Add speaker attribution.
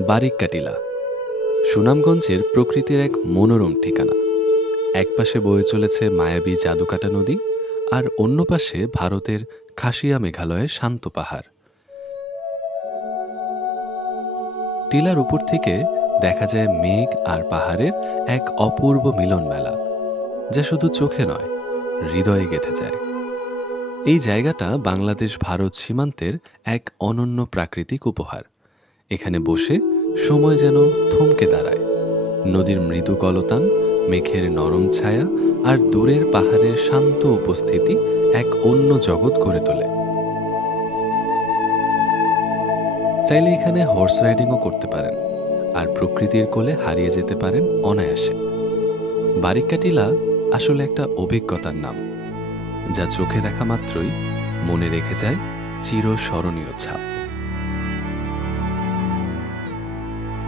Speaker 1: বারিক্কা টিলা সুনামগঞ্জের প্রকৃতির এক মনোরম ঠিকানা। একপাশে বয়ে চলেছে মায়াবী জাদুকাটা নদী আর অন্য পাশে ভারতের খাসিয়া মেঘালয়ের শান্ত পাহাড়। টিলার উপর থেকে দেখা যায় মেঘ আর পাহাড়ের এক অপূর্ব মিলন মেলা যা শুধু চোখে নয়, হৃদয়ে গেঁথে যায়। এই জায়গাটা বাংলাদেশ ভারত সীমান্তের এক অনন্য প্রাকৃতিক উপহার। এখানে বসে সময় যেন থমকে দাঁড়ায়। নদীর মৃদু কলতান, মেঘের নরম ছায়া আর দূরের পাহাড়ের শান্ত উপস্থিতি এক অন্য জগৎ গড়ে তোলে। চাইলে এখানে হর্স রাইডিংও করতে পারেন আর প্রকৃতির কোলে হারিয়ে যেতে পারেন অনায়াসে। বারিকাটিলা আসলে একটা অভিজ্ঞতার নাম, যা চোখে দেখা মাত্রই মনে রেখে যায় চিরস্মরণীয় ছাপ।